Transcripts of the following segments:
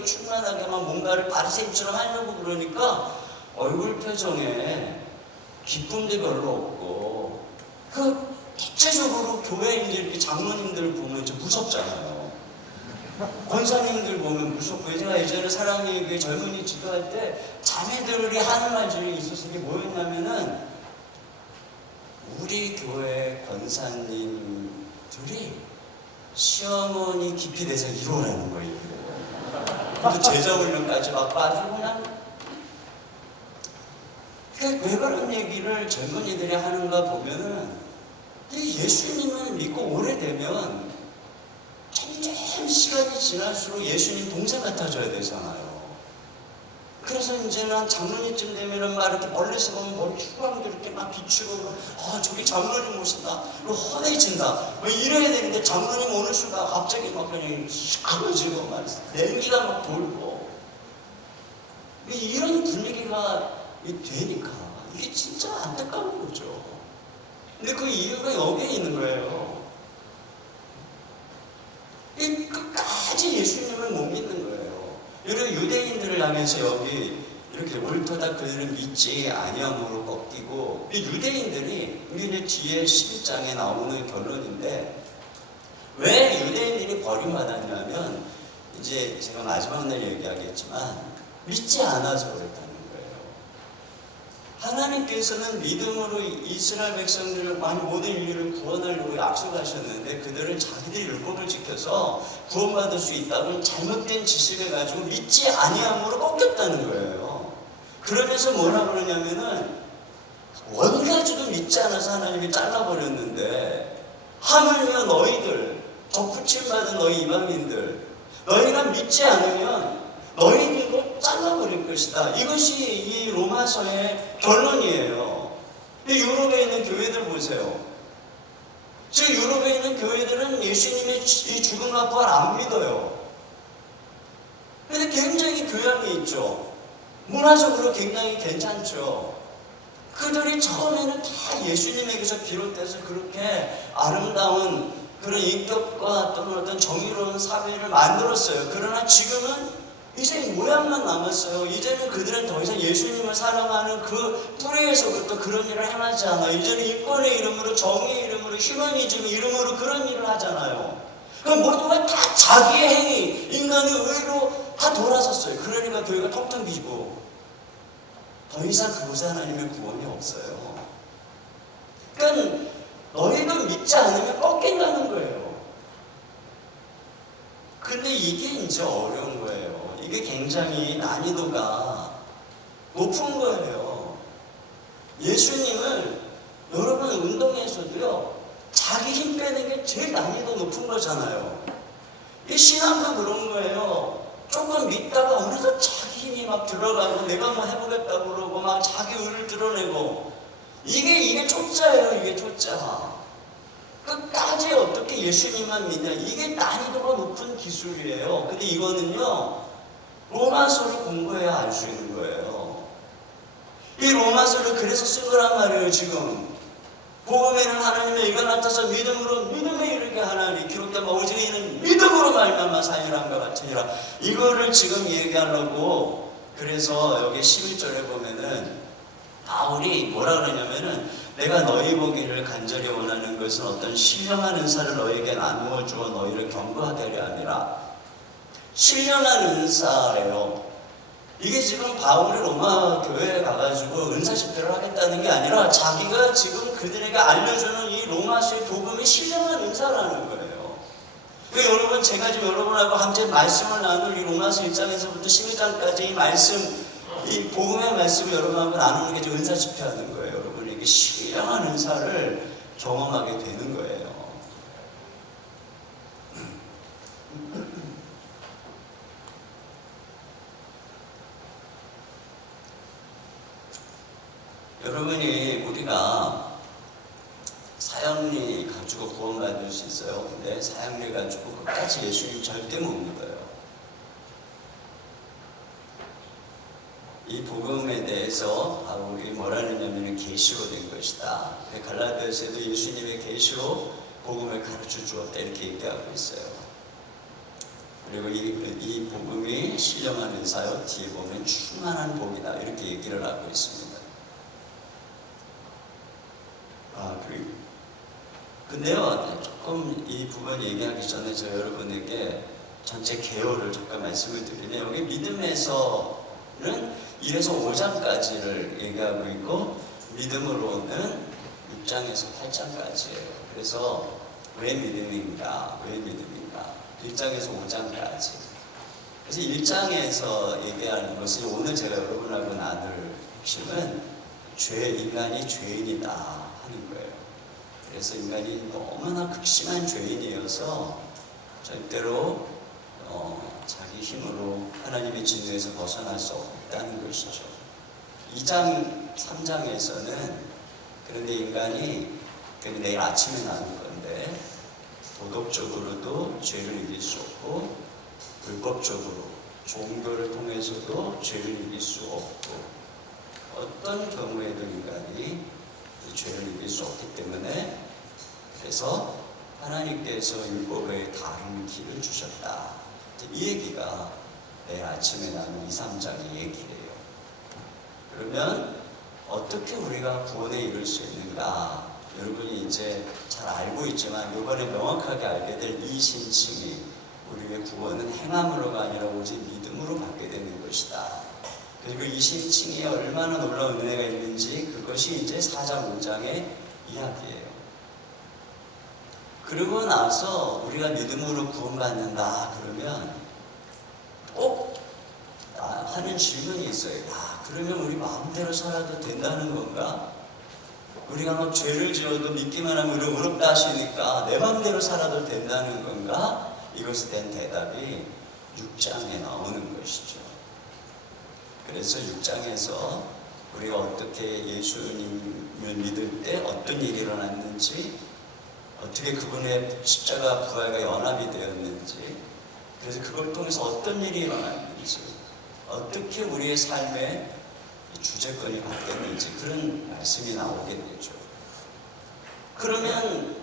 성령으로 충만하게 막 뭔가를 바리새인처럼 하려고 그러니까 얼굴 표정에 기쁨도 별로 없고, 그 대체적으로 교회인들, 이렇게 장로님들 보면 좀 무섭잖아요. 권사님들 보면 무섭고, 제가 예전에 사랑의 교회 젊은이 지도할 때 자매들이 하는 말 중에 있었을 게 뭐였냐면은, 우리 교회 권사님들이 시어머니 깊이 돼서 이루어라는 거예요. 또 제자훈련까지 막 빠지고 그냥. 왜 그런 얘기를 젊은이들이 하는가 보면은, 이 예수님을 믿고 오래되면 점점 시간이 지날수록 예수님 동생 같아져야 되잖아요. 그래서 이제는 장로님쯤 되면은 막 이렇게 멀리서 보면 머리 후광도 이렇게 막 비추고, 저기 장로님 모신다, 헌해진다, 뭐 이래야 되는데, 장로님 오는 순간 갑자기 막 그냥 시커매지고 막 냉기가 막 돌고, 이런 분위기가 되니까 이게 진짜 안타까운 거죠. 근데 그 이유가 여기에 있는 거예요. 끝까지 예수님을 못 믿는 거예요. 여러분, 유대인들을 향해서 여기 이렇게 옳도다 그들은 믿지 아니함으로 꺾이고, 유대인들이 우리 뒤에 11장에 나오는 결론인데, 왜 유대인들이 버림받았냐면, 이제 제가 마지막 날 얘기하겠지만 믿지 않아서 그랬다는 거예요. 하나님께서는 믿음으로 이스라엘 백성들을, 모든 인류를 구원하려고 약속하셨는데, 그들은 자기들이 율법을 지켜서 구원받을 수 있다고 잘못된 지식을 가지고 믿지 아니함으로 꺾였다는 거예요. 그러면서 뭐라 그러냐면은, 원가지도 믿지 않아서 하나님이 잘라버렸는데, 하물며 너희들, 덧붙임받은 너희 이방인들, 너희가 믿지 않으면 너희들도 잘라버릴 것이다. 이것이 이 로마서의 결론이에요. 유럽에 있는 교회들 보세요. 지금 유럽에 있는 교회들은 예수님의 이 죽음과 부활 안 믿어요. 근데 굉장히 교양이 있죠. 문화적으로 굉장히 괜찮죠. 그들이 처음에는 다 예수님에게서 비롯돼서 그렇게 아름다운 그런 인격과 또는 어떤 정의로운 사회를 만들었어요. 그러나 지금은 이제 모양만 남았어요. 이제는 그들은 더 이상 예수님을 사랑하는 그 뿌리에서부터 그런 일을 행하지 않아요. 이제는 인권의 이름으로, 정의의 이름으로, 휴머니즘 이름으로 그런 일을 하잖아요. 그럼 모두가 다 자기의 행위, 인간의 의로 다 돌아섰어요. 그러니까 교회가 텅텅 비고 더 이상 그곳에 하나님의 구원이 없어요. 그러니까 너희도 믿지 않으면 꺾인다는 거예요. 근데 이게 이제 어려운 거예요. 이게 굉장히 난이도가 높은 거예요. 예수님을, 여러분 운동에서도요, 자기 힘 빼는 게 제일 난이도 높은 거잖아요. 이 신앙도 그런 거예요. 조금 믿다가 어느덧 자기 힘이 막 들어가고 내가 뭐 해보겠다고 그러고 막 자기 의를 드러내고, 이게 초짜예요. 이게 초짜. 끝까지 어떻게 예수님만 믿냐, 이게 난이도가 높은 기술이에요. 근데 이거는요, 로마서를 공부해야 알 수 있는 거예요. 이 로마서를 그래서 쓴 거란 말이에요. 지금 복음에는 하나님의 이가 나타서 믿음으로 믿음에 이르게 하나니 기록된 바 오직 이는 믿음으로 말미암아 사이람과 같으니라. 이거를 지금 얘기하려고, 그래서 여기 11절에 보면은 바울이 뭐라 그러냐면은, 내가 너희 보기를 간절히 원하는 것은 어떤 신령한 은사를 너희에게 나누어 주어 너희를 경고하게 하려 함이라. 신령한 은사예요. 이게 지금 바울이 로마 교회에 가가지고 은사 집회를 하겠다는 게 아니라, 자기가 지금 그들에게 알려주는 이 로마서의 복음이 신령한 은사라는 거예요. 그러니까 여러분, 제가 지금 여러분하고 함께 말씀을 나눌 이 로마서 1장에서부터 12장까지 이 말씀, 이 복음의 말씀을 여러분하고 나누는 게 지금 은사 집회하는 거예요. 여러분이 이게 신령한 은사를 경험하게 되는 거예요. 여러분이, 우리가 사형리 가지고 구원받을 수 있어요. 근데 사형리 가지고 끝까지 예수님 절대 못 믿어요. 이 복음에 대해서 바울이 뭐라느냐면 계시로 된 것이다. 갈라디아서에도 예수님의 계시로 복음을 가르쳐 주었다 이렇게 얘기하고 있어요. 그리고 이 복음이 신령한 은사요 뒤에 보면 충만한 복이다 이렇게 얘기를 하고 있습니다. 근데요, 조금 이 부분 얘기하기 전에 저 여러분에게 전체 개요를 잠깐 말씀을 드리면, 여기 믿음에서는 1에서 5장까지를 얘기하고 있고, 믿음으로는 6장에서 8장까지예요. 그래서 왜 믿음인가? 1장에서 5장까지. 그래서 1장에서 얘기하는 것이 오늘 제가 여러분하고 나눌 핵심은 인간이 죄인이다 하는 거예요. 그래서 인간이 너무나 극심한 죄인이어서 절대로 자기 힘으로 하나님의 진노에서 벗어날 수 없다는 것이죠. 2장, 3장에서는 그런데 인간이 내일 아침에 나눈 건데 도덕적으로도 죄를 이길 수 없고 불법적으로 종교를 통해서도 죄를 이길 수 없고 어떤 경우에도 인간이 죄를 이길 수 없기 때문에 그래서 하나님께서 율법의 다른 길을 주셨다. 이 얘기가 내일 아침에 나눈 2, 3장의 얘기예요. 그러면 어떻게 우리가 구원에 이룰 수 있는가? 여러분이 이제 잘 알고 있지만 이번에 명확하게 알게 될 이 신칭이 우리의 구원은 행함으로가 아니라 오직 믿음으로 받게 되는 것이다. 그리고 이 신칭에 얼마나 놀라운 은혜가 있는지 그것이 이제 4장, 5장의 이야기예요. 그러고 나서 우리가 믿음으로 구원받는다 그러면 꼭 하는 질문이 있어요. 그러면 우리 마음대로 살아도 된다는 건가? 우리가 막 죄를 지어도 믿기만 하면 우리 의롭다 하시니까 내 마음대로 살아도 된다는 건가? 이것에 대한 대답이 6장에 나오는 것이죠. 그래서 6장에서 우리가 어떻게 예수님을 믿을 때 어떤 일이 일어났는지, 어떻게 그분의 십자가 부활과 연합이 되었는지, 그래서 그걸 통해서 어떤 일이 일어났는지, 어떻게 우리의 삶에 주제권이 바뀌었는지 그런 말씀이 나오게 되죠. 그러면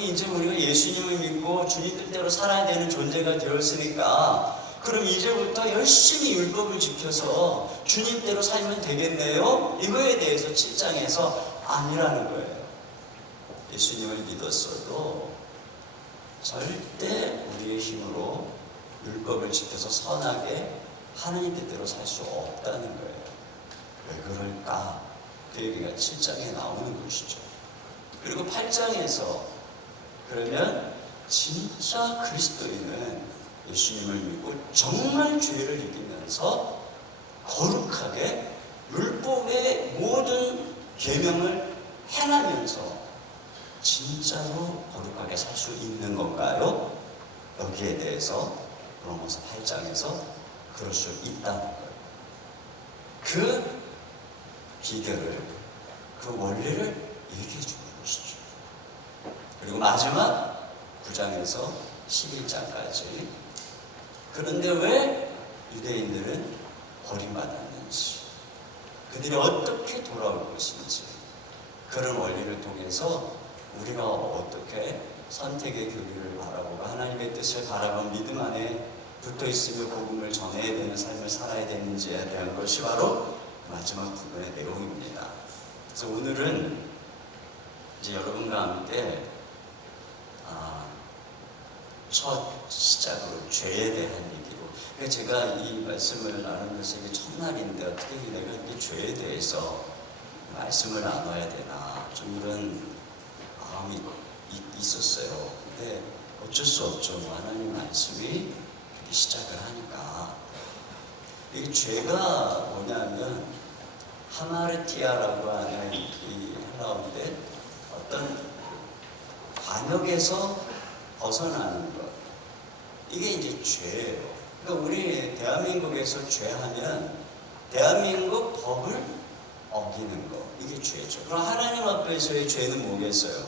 이제 우리가 예수님을 믿고 주님 뜻대로 살아야 되는 존재가 되었으니까 그럼 이제부터 열심히 율법을 지켜서 주님대로 살면 되겠네요? 이거에 대해서 7장에서 아니라는 거예요. 예수님을 믿었어도 절대 우리의 힘으로 율법을 지켜서 선하게 하나님 뜻대로 살 수 없다는 거예요. 왜 그럴까? 그 얘기가 7장에 나오는 것이죠. 그리고 8장에서 그러면 진짜 그리스도인은 예수님을 믿고 정말 죄를 이기면서 거룩하게 율법의 모든 계명을 행하면서 진짜로 거룩하게 살 수 있는 건가요? 여기에 대해서 로마서 8장에서 그럴 수 있다는 거예요. 그 비결을, 그 원리를 얘기해 주는 것이죠. 그리고 마지막 9장에서 11장까지 그런데 왜 유대인들은 버림받았는지, 그들이 어떻게 돌아올 것인지, 그런 원리를 통해서 우리가 어떻게 선택의 교리를 바라보고 하나님의 뜻을 바라보고 믿음 안에 붙어있으며 복음을 전해야 되는 삶을 살아야 되는지에 대한 것이 바로 마지막 부분의 내용입니다. 그래서 오늘은 이제 여러분과 함께 첫 시작으로 죄에 대한 얘기로, 그러니까 제가 이 말씀을 나누는 것이 이게 첫날인데 어떻게 내가 이 죄에 대해서 말씀을 나눠야 되나 좀 이런 마음이 있었어요. 근데 어쩔 수 없죠. 하나님 말씀이 이렇게 시작을 하니까. 이게 죄가 뭐냐면 하마르티아라고 하는 이 헬라어인데 어떤 관역에서 벗어나는 것, 이게 이제 죄예요. 그러니까 우리 대한민국에서 죄하면 대한민국 법을 어기는 거, 이게 죄죠. 그럼 하나님 앞에서의 죄는 뭐겠어요?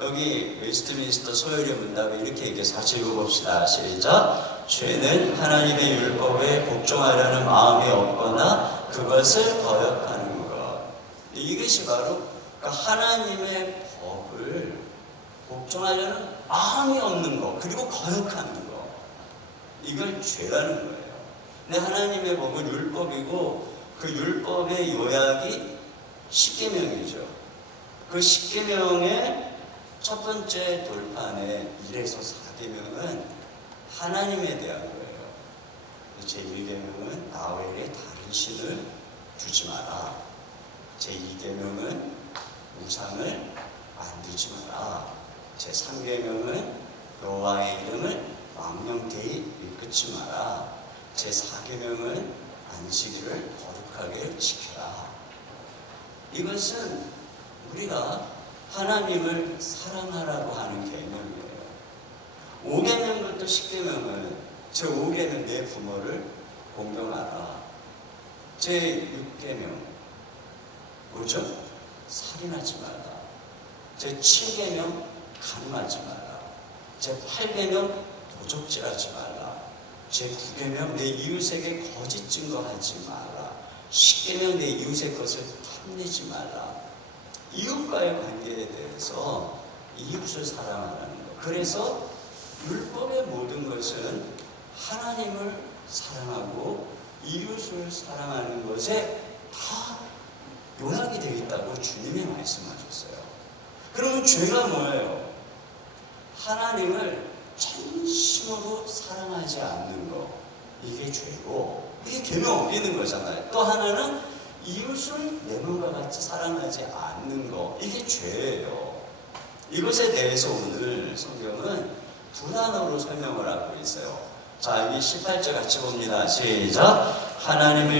여기 웨스트민스터 소요리 문답에 이렇게 얘기해서 같이 읽어봅시다. 시작. 죄는 하나님의 율법에 복종하려는 마음이 없거나 그것을 거역하는 것. 이것이 바로 하나님의 법을 복종하려는 마음이 없는 것, 그리고 거역하는 것, 이걸 죄라는 거예요. 근데 하나님의 법은 율법이고 그 율법의 요약이 십계명이죠. 그 십계명의 첫 번째 돌판에 1에서 4계명은 하나님에 대한 거예요. 제1계명은 나 외에 다른 신을 두지 마라. 제2계명은 우상을 만들지 마라. 제3계명은 여호와의 이름을 망령되이 일컫지 마라. 제4계명은 안식일을 거룩하게 지켜라. 이것은 우리가 하나님을 사랑하라고 하는 계명이에요. 5계명부터 10계명은 제5계명 내 부모를 공경하라. 제6계명 뭐죠? 살인하지 마라. 제7계명 간음하지 마라. 제8계명 도적질하지 마라. 제9계명 내 이웃에게 거짓 증거하지 마라. 10계명 내 이웃의 것을 탐내지 마라. 이웃과의 관계에 대해서 이웃을 사랑하라는 것. 그래서 율법의 모든 것은 하나님을 사랑하고 이웃을 사랑하는 것에 다 요약이 되어 있다고 주님이 말씀하셨어요. 그러면 죄가 뭐예요? 하나님을 진심으로 사랑하지 않는 거, 이게 죄고, 이게 계명 어기는 거잖아요. 또 하나는 이웃을 내 몸과 같이 사랑하지 않는 거, 이게 죄예요. 이것에 대해서 오늘 성경은 두 단어로 설명을 하고 있어요. 자, 여기 18절 같이 봅니다. 시작. 하나님을